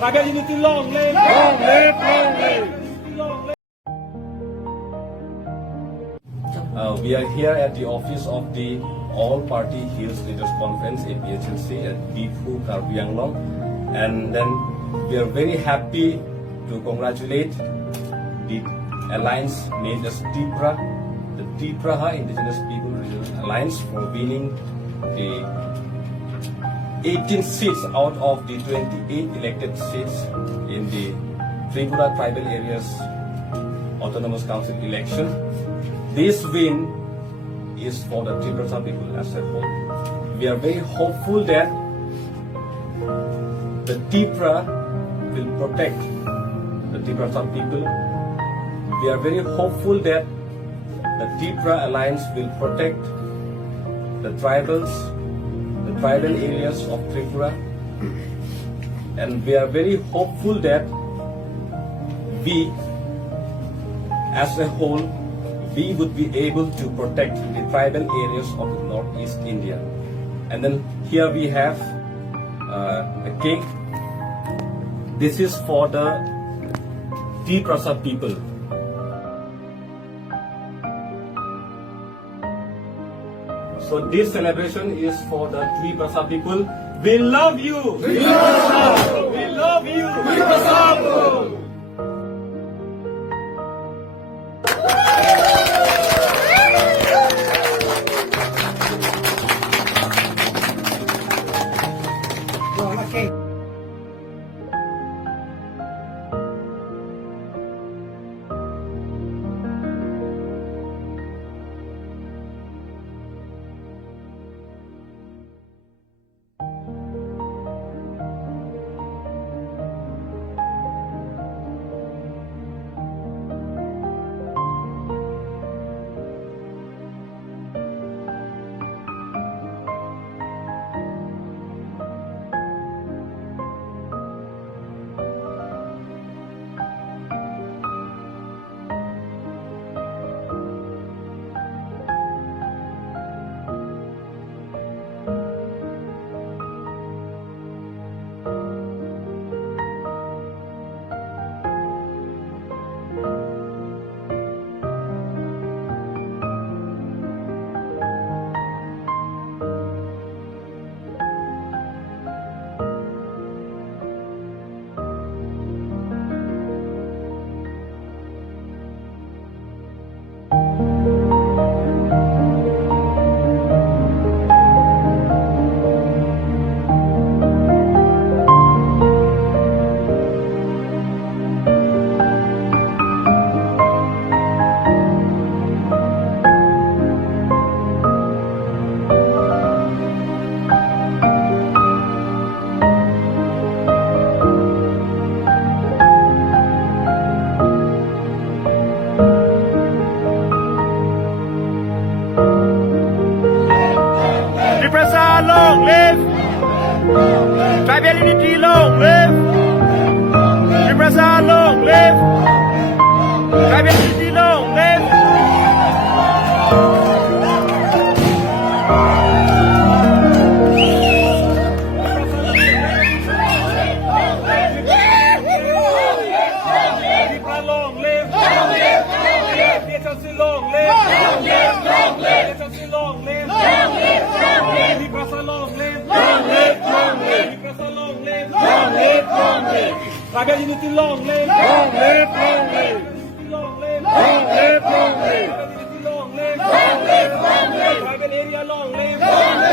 Tribal unity long live! Long live, long live! We are here at the office of the All-Party Hills Leaders Conference, APHLC, at Bifu, Karbi Anglong. And then we are very happy to congratulate the alliance named as Tipra, the Tiprasa Indigenous People Regional Alliance, for winning the 18 seats out of the 28 elected seats in the Tripura Tribal Areas Autonomous Council election. This win is for the Tiprasa people as a whole. We are very hopeful that the Tipra will protect the Tiprasa people. We are very hopeful that the Tipra Alliance will protect the tribal areas of Tripura. And we are very hopeful that we, as a whole, we would be able to protect the tribal areas of Northeast India. And then here we have a cake. This is for the Tiprasa people. So this celebration is for the Twiprasa people. We love you! We love you! Twiprasa! Tipra long live! Tribal unity long live! Tipra long live! Tribal unity long live! Tipra long live! APHLC long live! APHLC long live! Tiprasa long live! Tiprasa long live! Tribal unity long live! Long live, long live! Long live! Long live, long live! Tribal unity long live! Tribal area long live!